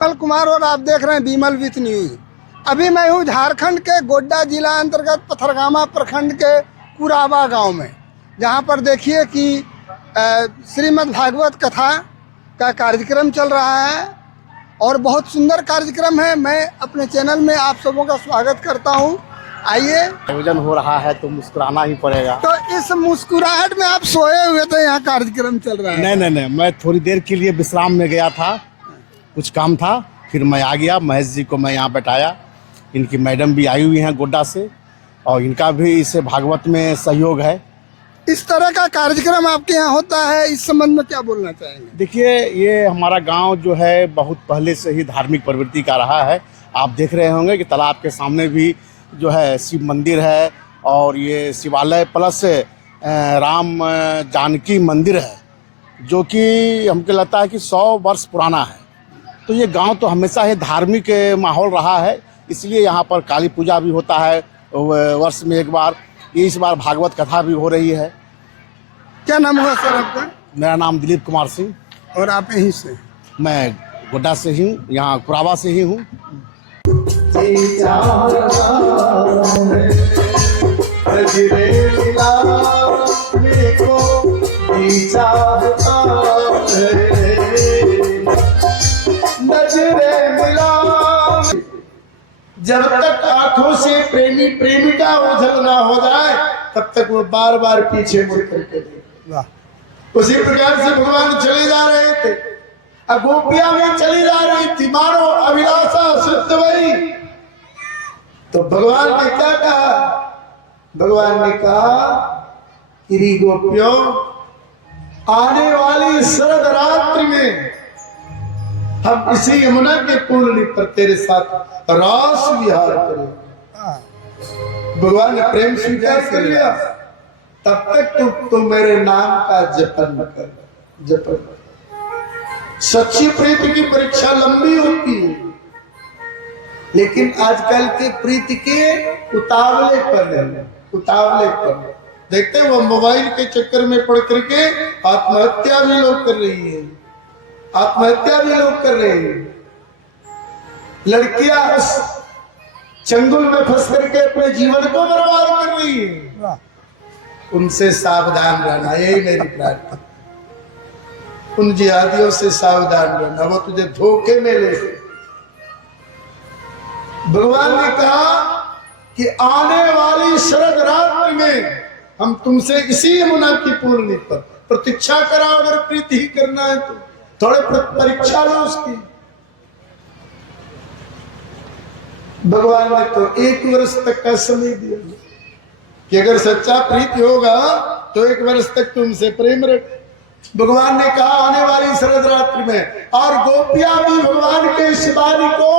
विमल कुमार और आप देख रहे हैं विमल विथ न्यूज। अभी मैं हूँ झारखंड के गोड्डा जिला अंतर्गत पथरगामा प्रखंड के कुराबा गांव में, जहां पर देखिए कि श्रीमद् भागवत कथा का कार्यक्रम चल रहा है और बहुत सुंदर कार्यक्रम है। मैं अपने चैनल में आप सबों का स्वागत करता हूं। आइए। आयोजन हो रहा है तो मुस्कुराना ही पड़ेगा। तो इस मुस्कुराहट में आप सोए हुए थे, यहाँ कार्यक्रम चल रहा है। नहीं, मैं थोड़ी देर के लिए विश्राम में गया था, कुछ काम था, फिर मैं आ गया। महेश जी को मैं यहाँ बैठाया। इनकी मैडम भी आई हुई हैं गोड्डा से और इनका भी इस भागवत में सहयोग है। इस तरह का कार्यक्रम आपके यहाँ होता है, इस संबंध में क्या बोलना चाहेंगे? देखिए, ये हमारा गांव जो है बहुत पहले से ही धार्मिक प्रवृत्ति का रहा है। आप देख रहे होंगे कि तालाब के सामने भी जो है शिव मंदिर है और ये शिवालय प्लस राम जानकी मंदिर है, जो कि हमको लगता है कि 100 वर्ष पुराना है। तो ये गांव तो हमेशा ही धार्मिक माहौल रहा है, इसलिए यहाँ पर काली पूजा भी होता है वर्ष में एक बार। इस बार भागवत कथा भी हो रही है। क्या नाम हुआ सर आपका? मेरा नाम दिलीप कुमार सिंह। और आप यहीं से? मैं गोड्डा से ही, यहाँ कुराबा से ही हूँ। जब तक आंखों से प्रेमी प्रेमिका ओझल ना हो जाए तब तक वो बार बार पीछे मुड़ करके देखे। उसी प्रकार से भगवान चले जा रहे थे, गोपियां में चली जा रही थी, मानो अभिलाषा सुत वही। तो भगवान ने क्या कहा? भगवान ने कहा कि गोपियों, आने वाली शरद रात्रि में हम इसी यमुना के पूर्णि पर तेरे साथ रास विहार करें। भगवान ने प्रेम स्वीकार कर लिया। तब तक तुम मेरे नाम का जपन कर, जपन। सच्ची प्रीति की परीक्षा लंबी होती है, लेकिन आजकल के प्रीति के उतावले पर देखते हैं, वो मोबाइल के चक्कर में पड़ करके आत्महत्या भी लोग कर रही है। लड़कियां उस चंगुल में फंस करके अपने जीवन को बर्बाद कर रही है। उनसे सावधान रहना, यही मेरी प्रार्थना। उन जिहादियों से सावधान रहना, वो तुझे धोखे में ले। भगवान ने कहा कि आने वाली शरद रात्रि में हम तुमसे इसी यमुना की पूर्णि पर प्रतीक्षा कराओ। अगर प्रीति ही करना है तो थोड़े परीक्षा लो उसकी। भगवान ने तो 1 वर्ष तक का समय दिया कि अगर सच्चा प्रीति होगा तो 1 वर्ष तक तुमसे प्रेम रख। भगवान ने कहा आने वाली शरद रात्रि में, और गोपियां भी भगवान के शिवानी को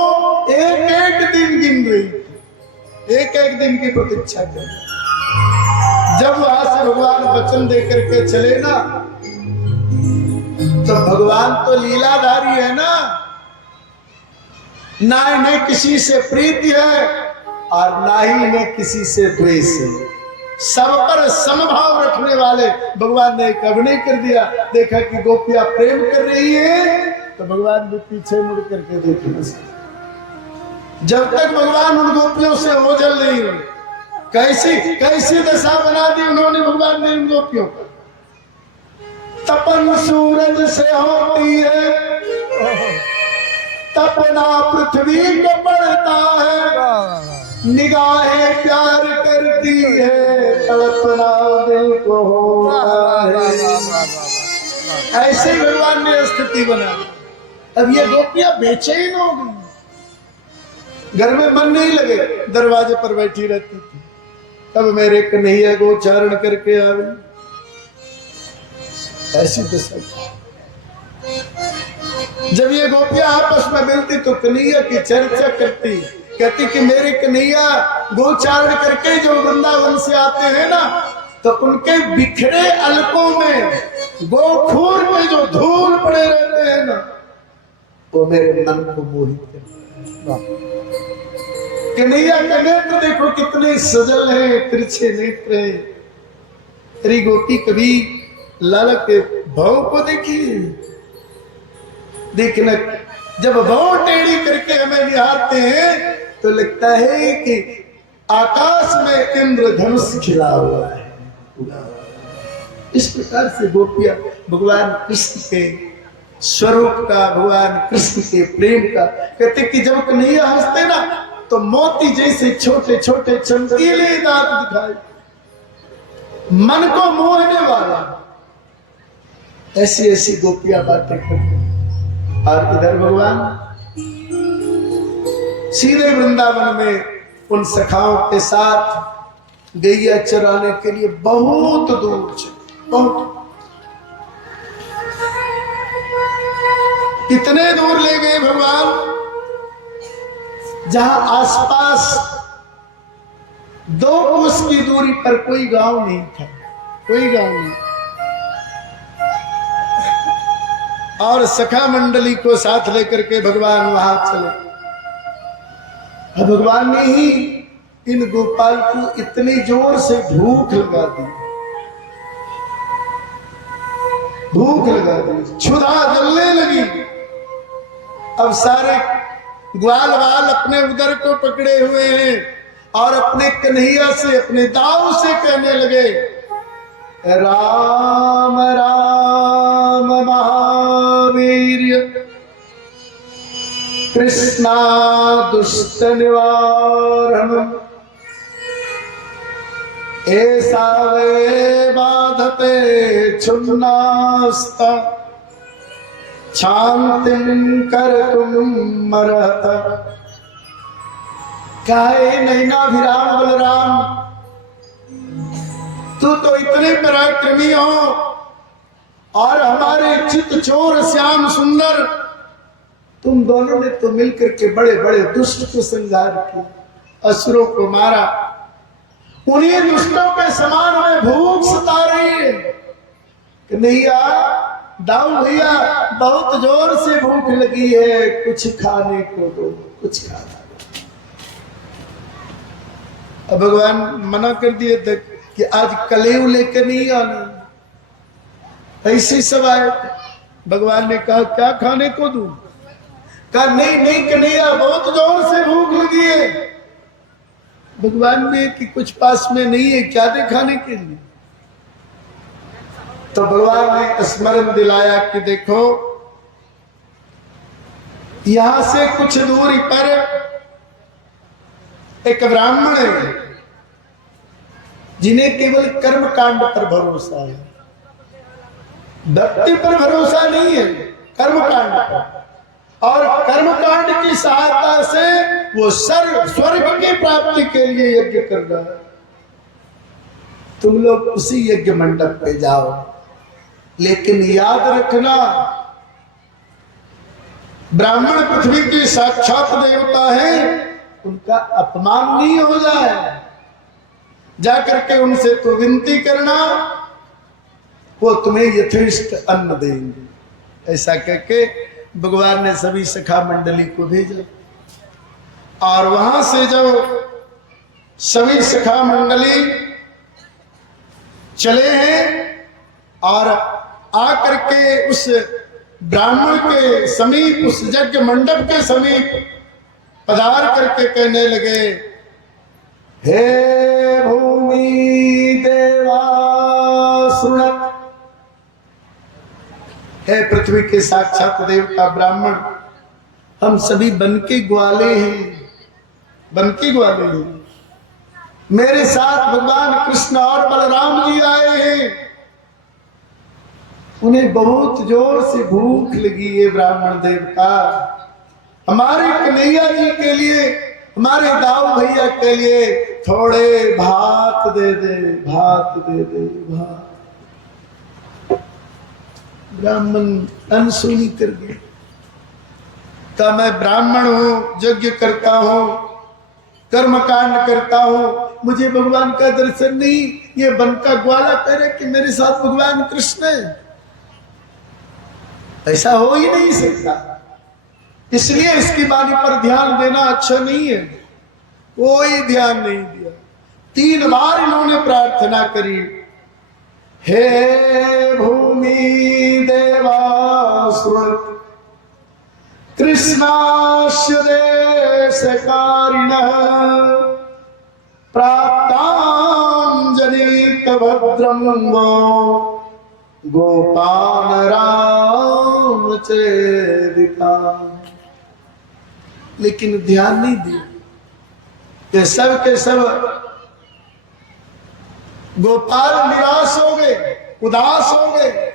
एक दिन गिन रही थी, एक दिन की प्रतीक्षा कर। जब वहां से भगवान वचन देकर के चले ना, तो भगवान तो लीलाधारी है ना इन्हें किसी से प्रीति है और ना ही इन्हें किसी से द्वेष है। सब पर समभाव रखने वाले भगवान ने एक अभिनय कर दिया। देखा कि गोपियां प्रेम कर रही है तो भगवान भी पीछे मुड़ करके देखना। जब तक भगवान उन गोपियों से ओझल नहीं हुए, कैसी दशा बना दी उन्होंने भगवान ने उन गोपियों को। तपन सूरज से होती है, तपना पृथ्वी को पड़ता है, निगाहें प्यार करती है, तड़पना दिल को होता है। ऐसे भगवान ने स्थिति बना। अब ये गोपियां बेचैन हो गई, घर में मन नहीं लगे, दरवाजे पर बैठी रहती थी। तब मेरे कन्हैया को उच्चारण करके आवे। ऐसी दशा। जब ये गोपियां आपस में मिलती तो कन्हैया की चर्चा करती, कहती कि मेरे कन्हैया गोचारण करके जो वृंदावन से आते हैं ना, तो उनके बिखरे अलकों में गोखूर में जो धूल पड़े रहते हैं ना, वो मेरे मन को मोहित करते हैं। कन्हैया का नेत्र देखो कितने सजल है, तिरछे नेत्र है। तेरी गोपी कभी लाला के भाव को देखी? देखना जब भौं टेढ़ी करके हमें निहारते हैं तो लगता है कि आकाश में इंद्रधनुष खिला हुआ है। इस प्रकार से गोपियां भगवान कृष्ण के स्वरूप का, भगवान कृष्ण के प्रेम का कहते कि जब कन्हैया हंसते ना तो मोती जैसे छोटे छोटे चमकीले दांत दिखाई, मन को मोहने वाला। ऐसी ऐसी गोपियां बातें करते। और इधर भगवान सीधे वृंदावन में उन सखाओं के साथ गैया चराने के लिए बहुत दूर चले, बहुत इतने दूर ले गए भगवान जहां आसपास 2 कोस की दूरी पर कोई गांव नहीं था, कोई गांव नहीं। और सखा मंडली को साथ लेकर के भगवान वहां चले। भगवान ने ही इन गोपाल को इतनी जोर से भूख लगा दी, भूख लगा दी, क्षुधा जलने लगी। अब सारे ग्वाल वाल अपने उदर को पकड़े हुए हैं और अपने कन्हैया से, अपने दाव से कहने लगे, राम राम महावीर कृष्णा दुष्ट निवारण ऐसा वे बाधते छुन्नास्ता शांतिं कर तुम मरत। काहे नैनाभिराम बलराम, तू तो इतने पराक्रमी हो और हमारे चित चोर श्याम सुंदर, तुम दोनों ने तो मिलकर के बड़े बड़े दुष्ट को संहार किया, असुरों को मारा। उन्हीं दुष्टों के समान हमें भूख सता रही है। कन्हैया, दाऊ भैया, बहुत जोर से भूख लगी है, कुछ खाने को दो, कुछ खाना। अब भगवान मना कर दिए थे कि आज कलेव लेकर नहीं आना, ऐसे सब आए। भगवान ने कहा क्या खाने को दूं? कहा नहीं नहीं कन्हैया, बहुत जोर से भूख लगी है। भगवान ने कि कुछ पास में नहीं है, क्या दे खाने के लिए? तो भगवान ने स्मरण दिलाया कि देखो, यहां से कुछ दूरी पर एक ब्राह्मण है जिन्हें केवल कर्म कांड पर भरोसा है, भक्ति पर भरोसा नहीं है, कर्म कांड पर। और कर्म कांड की सहायता से वो स्वर्ग की प्राप्ति के लिए यज्ञ कर रहा है। तुम लोग उसी यज्ञ मंडप पे जाओ, लेकिन याद रखना, ब्राह्मण पृथ्वी की साक्षात देवता है, उनका अपमान नहीं हो जाए। जाकर के उनसे तो विनती करना, वो तुम्हें यथेष्ट अन्न देंगे। ऐसा कहके भगवान ने सभी सखा मंडली को भेजा। और वहां से जब सभी सखा मंडली चले हैं और आकर के उस ब्राह्मण के समीप, उस यज्ञ मंडप के समीप पधार करके कहने लगे, हे भूमि देवा सुनत, हे पृथ्वी के साक्षात देवता ब्राह्मण, हम सभी बन के ग्वाले हैं, बन के ग्वाले हैं। मेरे साथ भगवान कृष्ण और बलराम जी आए हैं, उन्हें बहुत जोर से भूख लगी है। ब्राह्मण देवता, हमारे कन्हैया जी के लिए, हमारे दाऊ भैया के लिए थोड़े भात दे दे, भात दे दे, भात। ब्राह्मण अनसुनी कर गया, कहा मैं ब्राह्मण हूं, यज्ञ करता हूं, कर्म कांड करता हूं, मुझे भगवान का दर्शन नहीं। ये बन का ग्वाला करे कि मेरे साथ भगवान कृष्ण है, ऐसा हो ही नहीं सकता। इसलिए इसकी वाणी पर ध्यान देना अच्छा नहीं है। कोई ध्यान नहीं दिया। 3 बार इन्होंने प्रार्थना करी, हे भूमि देवा सुन, कृष्णास्य देशकारिणः प्राप्तांजलित भद्रं वो गोपाल राम चेरिका। लेकिन ध्यान नहीं दिया, ये सब के सब गोपाल निराश हो गए, उदास हो गए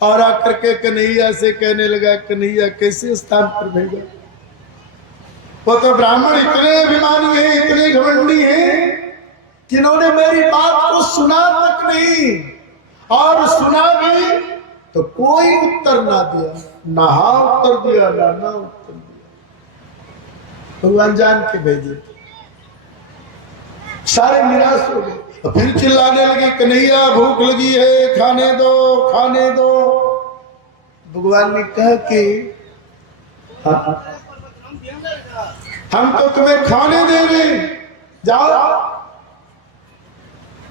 और आकर के कन्हैया से कहने लगा, कन्हैया कैसे स्थान पर भेजा? वो तो ब्राह्मण इतने अभिमानी हैं, इतने घमंडी हैं कि इन्होंने मेरी बात को सुना तक नहीं, और सुना भी तो कोई उत्तर ना दिया, ना हाँ उत्तर दिया, ना उत्तर दिया। भगवान जान के भेजे, सारे निराश हो गए। फिर चिल्लाने लगे, कन्हैया भूख लगी है, खाने दो, खाने दो। भगवान ने कहा कि हम तो तुम्हें खाने दे रहे, जाओ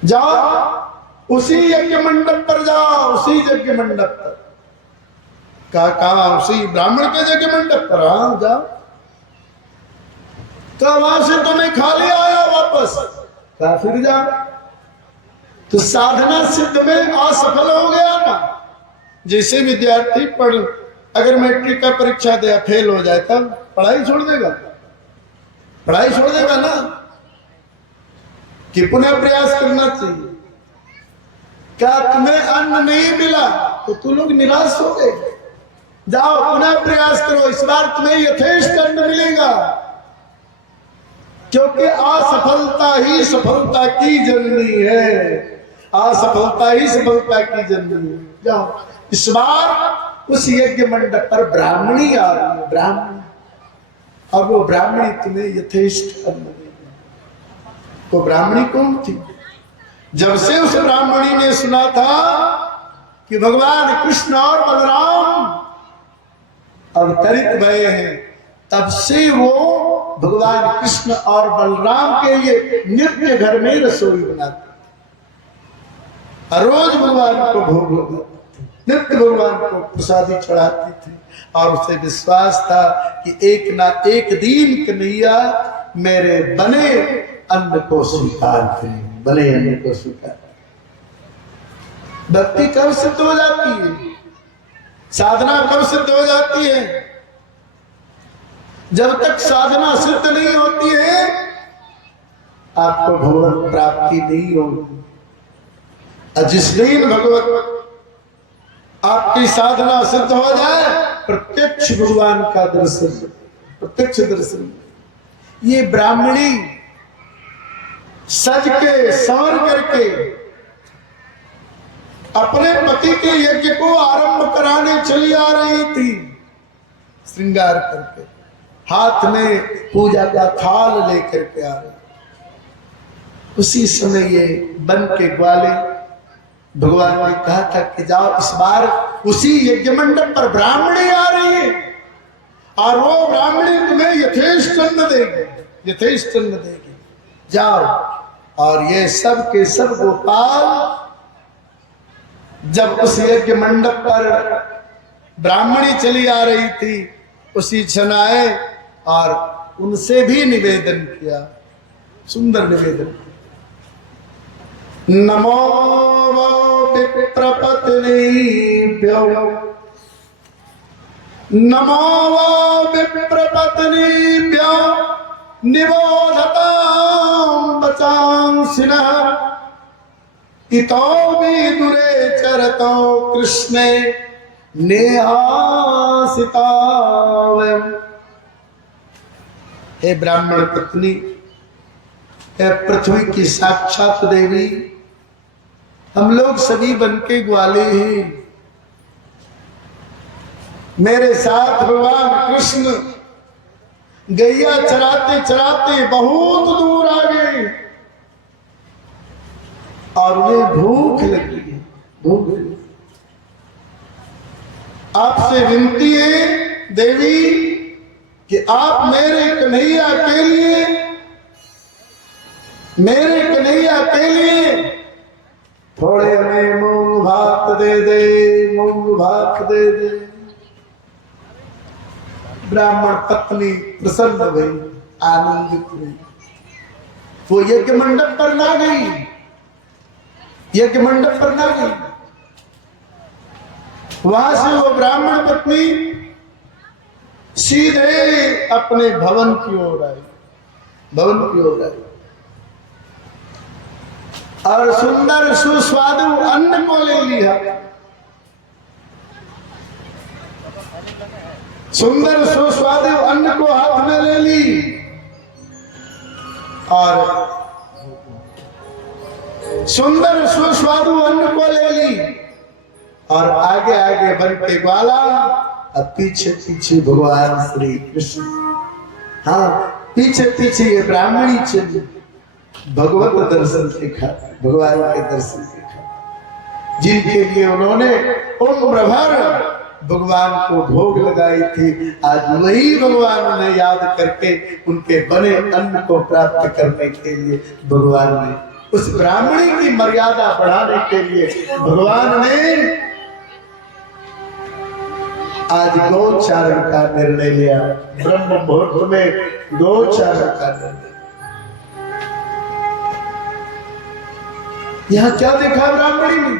जाओ उसी यज्ञ मंडप पर जाओ, उसी यज्ञ मंडप पर। कहा उसी ब्राह्मण के यज्ञ मंडप पर? हाँ जाओ। तो वहां से तुम्हें खाली आया वापस, कहा फिर जाओ। तो साधना सिद्ध में असफल हो गया ना। जैसे विद्यार्थी अगर मैट्रिक का परीक्षा दिया फेल हो जाए तब पढ़ाई छोड़ देगा, पढ़ाई छोड़ देगा ना, कि पुनः प्रयास करना चाहिए। क्या तुम्हें अन्न नहीं मिला तो तुम लोग निराश हो गए? जाओ पुनः प्रयास करो, इस बार तुम्हें यथेष्ट अन्न मिलेगा, क्योंकि असफलता ही सफलता की जननी है, असफलता ही सफलता की जननी है। जाओ। इस बार उस यज्ञ मंडप पर ब्राह्मणी आ रही है, ब्राह्मणी, और वो ब्राह्मणी तुम्हें यथेष्ट अन्न देगी। वो ब्राह्मणी कौन थी? जब से उस ब्राह्मणी ने सुना था कि भगवान कृष्ण और बलराम अवतरित भये हैं, तब से वो भगवान कृष्ण और बलराम के लिए नित्य घर में रसोई बनाते, रोज भगवान को भोग लगाते, नित्य भगवान को प्रसादी चढ़ाती थी। और उसे विश्वास था कि एक ना एक दिन कन्हैया मेरे बने अन्न को स्वीकार करें, बने अन्न को स्वीकार। भक्ति कब सिद्ध हो जाती है? साधना कब सिद्ध हो जाती है? जब तक साधना सिद्ध नहीं होती है आपको भगवत प्राप्ति नहीं होगी। जिस दिन भगवत आपकी साधना सिद्ध हो जाए, प्रत्यक्ष भगवान का दर्शन, प्रत्यक्ष दर्शन। ये ब्राह्मणी सज के संवर करके अपने पति के यज्ञ को आरंभ कराने चली आ रही थी, श्रृंगार करके, हाथ में पूजा का थाल लेकर के आ रही। उसी समय ये बन के ग्वाले भगवान ने कहा था कि जाओ इस बार उसी यज्ञ मंडप पर ब्राह्मणी आ रही है और वो ब्राह्मणी तुम्हें यथेष्ट अन्न देगी, यथेष्ट अन्न देगी, जाओ। और ये सब के सब गोपाल जब उस यज्ञ मंडप पर ब्राह्मणी चली आ रही थी, उसी क्षण आए और उनसे भी निवेदन किया, सुंदर निवेदन। नमो विप्रपत्नीभ्यो, नमो विप्रपत्नीभ्यो निबोधतां वचांसिनः, इतो विदुरे चरतो कृष्णे नेहासिता वयम्। हे ब्राह्मण पत्नी, हे पृथ्वी की साक्षात देवी, हम लोग सभी बन के ग्वाले हैं। मेरे साथ भगवान कृष्ण गैया चराते चराते बहुत दूर आ गए और उन्हें भूख लगी है, भूख लगी। आपसे विनती है देवी कि आप मेरे कन्हैया के लिए, मेरे कन्हैया के लिए थोड़े हमें मूंग भात दे दे, मूंग भात दे दे। ब्राह्मण पत्नी प्रसन्न हुई, आनंदित हुई। वो यज्ञ मंडप पर ना गई, यज्ञ मंडप पर ना गई, वहां से वो ब्राह्मण पत्नी सीधे अपने भवन की ओर आई, भवन की ओर आई और सुंदर सुस्वादु अन्न को ले लिया। सुंदर सुस्वादु अन्न को हाथ में ले ली और सुंदर सुस्वादु अन्न को ले ली और आगे आगे बन के ग्वाला और पीछे पीछे भगवान श्री कृष्ण। हाँ, पीछे पीछे ये ब्राह्मणी चली भगवत दर्शन देखा, भगवान के दर्शन देखा, जिनके लिए उन्होंने उम्र भर भगवान को भोग लगाई थी। आज वही भगवान उन्हें याद करके उनके बने अन्न को प्राप्त करने के लिए भगवान ने उस ब्राह्मणी की मर्यादा बढ़ाने के लिए भगवान ने आज गौचारण का निर्णय लिया। ब्रह्म मुहूर्त में गौचारण का निर्णय। यहां क्या देखा ब्राह्मणी ने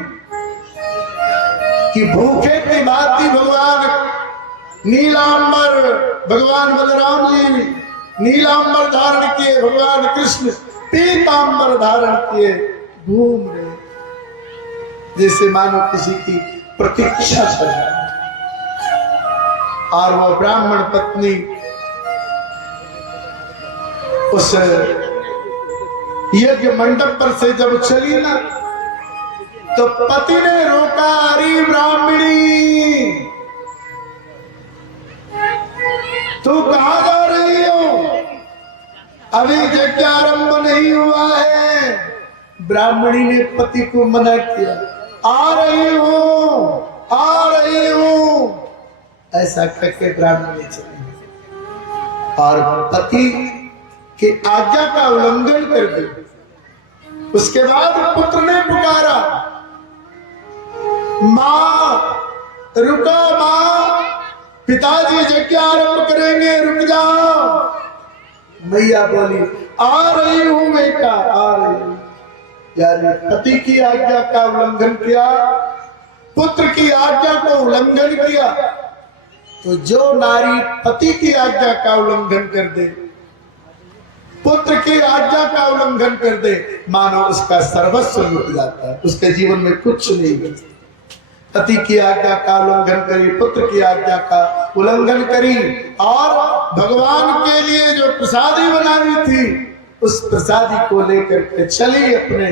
कि भूखे की भांति भगवान नीलांबर, भगवान बलराम जी नीलांबर धारण किए, भगवान कृष्ण पीतांबर धारण किए घूम रहे, जैसे मानो किसी की प्रतीक्षा चल रही। और वो ब्राह्मण पत्नी उस यज्ञ मंडप पर से जब चली ना, तो पति ने रोका, अरे ब्राह्मणी तू कहां जा रही हो? अभी यज्ञ आरंभ नहीं हुआ है। ब्राह्मणी ने पति को मना किया, आ रही हूं, आ रही हूं, ऐसा करके ब्राह्मणी चली और पति की आज्ञा का उल्लंघन कर दी। उसके बाद पुत्र ने पुकारा, मां रुको, मां पिताजी यज्ञ आरंभ करेंगे, रुक जाओ। मैया बोली, आ रही हूं बेटा, आ रही हूं। यानी पति की आज्ञा का उल्लंघन किया, पुत्र की आज्ञा को उल्लंघन किया। तो जो नारी पति की आज्ञा का उल्लंघन कर दे, पुत्र की आज्ञा का उल्लंघन कर दे, मानो उसका सर्वस्व लुट जाता है, उसके जीवन में कुछ नहीं बचता। पति की आज्ञा का उल्लंघन करी, पुत्र की आज्ञा का उल्लंघन करी और भगवान के लिए जो प्रसादी बनाई थी उस प्रसादी को लेकर के चली अपने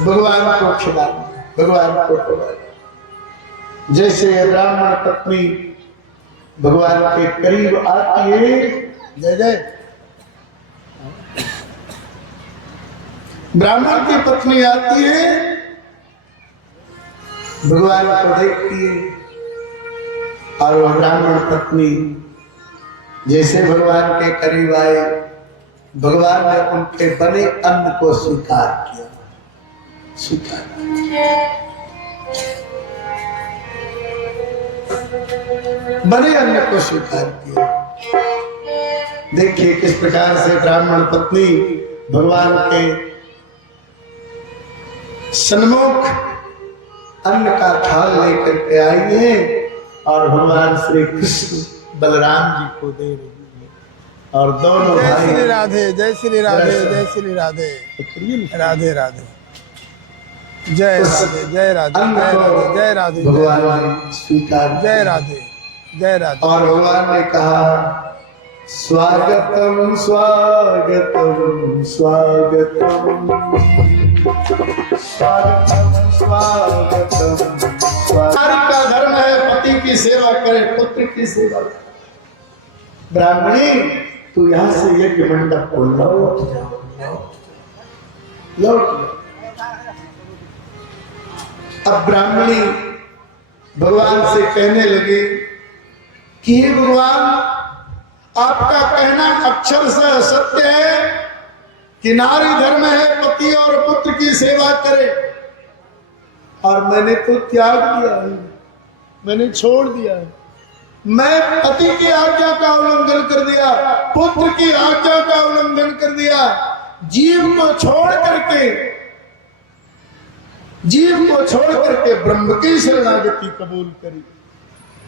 भगवान को खिला, भगवान को खिला। जैसे ब्राह्मण पत्नी भगवान के करीब आती है, जय जय, ब्राह्मण की पत्नी आती है, भगवान को देखती है और वह ब्राह्मण पत्नी जैसे भगवान के करीब आए, भगवान ने उनके बने अन्न को स्वीकार किया, स्वीकार किया। बने अन्न को स्वीकार किया। देखिए किस प्रकार से ब्राह्मण पत्नी भगवान के सन्मुख अन्न का थाल लेकर के आई है और भगवान श्री कृष्ण बलराम जी को दे रही है और दोनों जय भाई। श्री राधे, जय श्री राधे, जय श्री राधे, राधे राधे, जय राधे, जय राधे, जय राधे, जय राधे, भगवान ने स्वीकार, जय राधे, जय राधे। और भगवान ने कहा, स्वागतम स्वागतम स्वागतम स्वागतम स्वागतम। नारी का धर्म है पति की सेवा करे, पुत्र की सेवा करे। ब्राह्मणी तू यहां से यज्ञ मंडप को लौट जाओ, लौट। अब ब्राह्मणी भगवान से कहने लगे कि हे भगवान, आपका कहना अक्षर से सत्य है कि नारी धर्म है पति और पुत्र की सेवा करे, और मैंने तो त्याग दिया है, मैंने छोड़ दिया है। मैं पति की आज्ञा का उल्लंघन कर दिया, पुत्र की आज्ञा का उल्लंघन कर दिया, जीव को छोड़ करके ब्रह्म की शरणागति कबूल करी।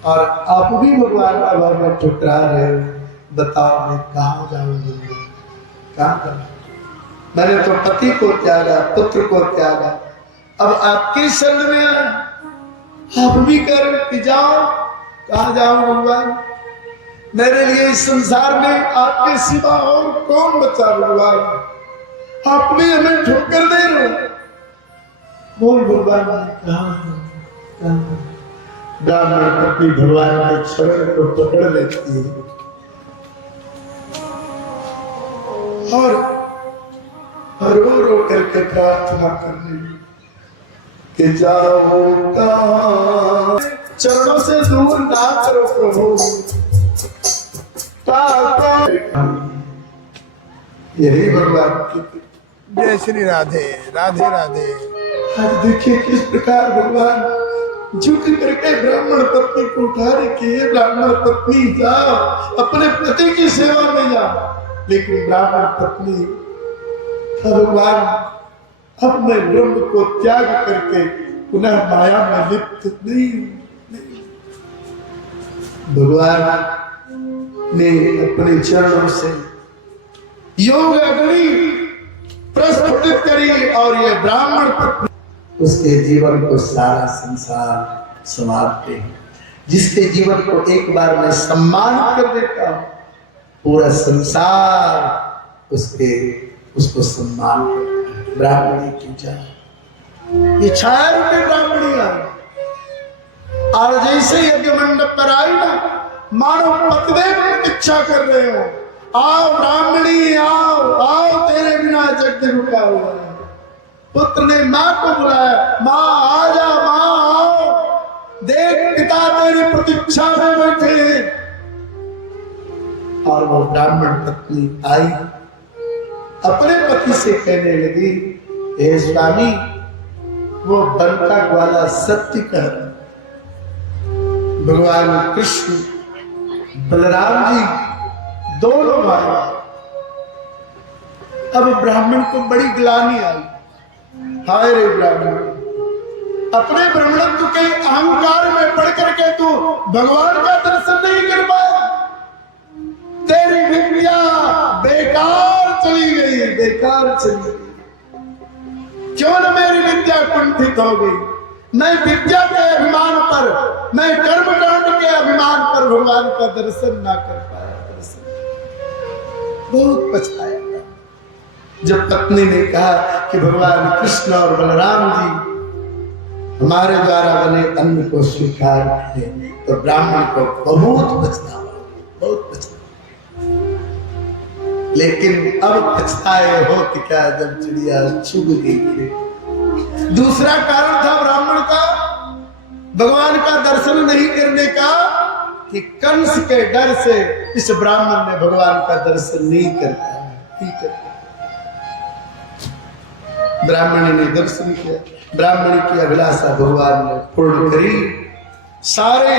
और आप भी भगवान का भगवान ठुकरा रहे हो। बताओ मैं कहाँ जाऊंगी, कहाँ जाऊँ? मैंने तो पति को त्यागा, पुत्र को त्यागा, अब आपकी शरण में आया, आप भी कर कि जाओ। कहाँ जाऊं भगवान? मेरे लिए इस संसार में आपके सिवा और कौन बचा भगवान? आप भी हमें ठोकर दे रहे हो। बोल भगवान कहाँ? ब्राह्मण पत्नी भगवान के चरण को पकड़ लेती है और रो करके प्रार्थना करने कि जाओ कहाँ, चरणों से दूर ना करो प्रभु। यही भगवान की। जय श्री राधे राधे राधे। आज देखिए किस प्रकार भगवान झुक करके ब्राह्मण पत्नी को उठा रखी है। ब्राह्मण पत्नी जाओ, अपने पति की सेवा में जाओ। लेकिन ब्राह्मण पत्नी भगवान अपने ब्रह्म को त्याग करके पुनः माया में लिप्त नहीं। भगवान ने अपने चरणों से योग अग्नि प्रस्फुटित करी और ये ब्राह्मण पत्नी उसके जीवन को सारा संसार संवारते हैं। जिसके जीवन को एक बार मैं सम्मान कर देता हूं, पूरा संसार उसको सम्मान करता है। ब्राह्मणी पूजा, ये 6 रुपये ब्राह्मणी आई और जैसे यज्ञ मंडप पर आई ना, मानो पतिदेव प्रतीक्षा कर रहे हो, आओ ब्राह्मणी आओ, तेरे बिना यज्ञ रुका हुआ है। पुत्र ने माँ को बुलाया, माँ आजा, माँ आओ, देख पिता तेरी प्रतीक्षा में बैठे हैं। और वो ब्राह्मण पत्नी आई, अपने पति से कहने लगी, हे स्वामी, वो बंका ग्वाला सत्य कह रहा। भगवान कृष्ण बलराम जी दोनों भाई। अब ब्राह्मण को बड़ी ग्लानि आई, हाय रे ब्राह्मण, अपने ब्राह्मणत्व के अहंकार में पड़ करके तू भगवान का दर्शन नहीं कर पाया। तेरी विद्या बेकार चली गई। क्यों न मेरी विद्या कुंठित हो गई? मैं विद्या के अभिमान पर, मैं कर्मकांड के अभिमान पर भगवान का दर्शन ना कर पाया। बहुत पछताया जब पत्नी ने कहा कि भगवान कृष्ण और बलराम जी हमारे द्वारा बने अन्न को स्वीकार किए, तो ब्राह्मण को बहुत पछतावा। लेकिन अब पछताए हो कि क्या, जब चिड़िया चुग गई। दूसरा कारण था ब्राह्मण का भगवान का दर्शन नहीं करने का कि कंस के डर से इस ब्राह्मण ने भगवान का दर्शन नहीं कर पाया। ब्राह्मणी ने दर्शन किया, ब्राह्मणी की अभिलाषा भगवान ने पूर्ण करी। सारे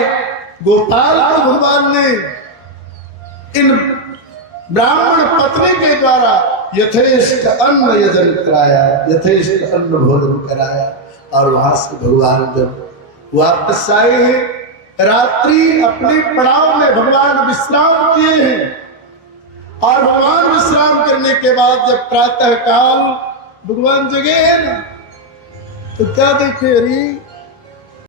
गोपाल को भगवान ने इन ब्राह्मण पत्नी के द्वारा यथेष्ट अन्न यजन कराया, यथेष्ट अन्न भोजन कराया। और वहां से भगवान जब वापस आए हैं, रात्रि अपने पड़ाव में भगवान विश्राम किए हैं। और भगवान विश्राम करने के बाद जब प्रातः काल भगवान जगे हैं ना, तो क्या देखे? अरे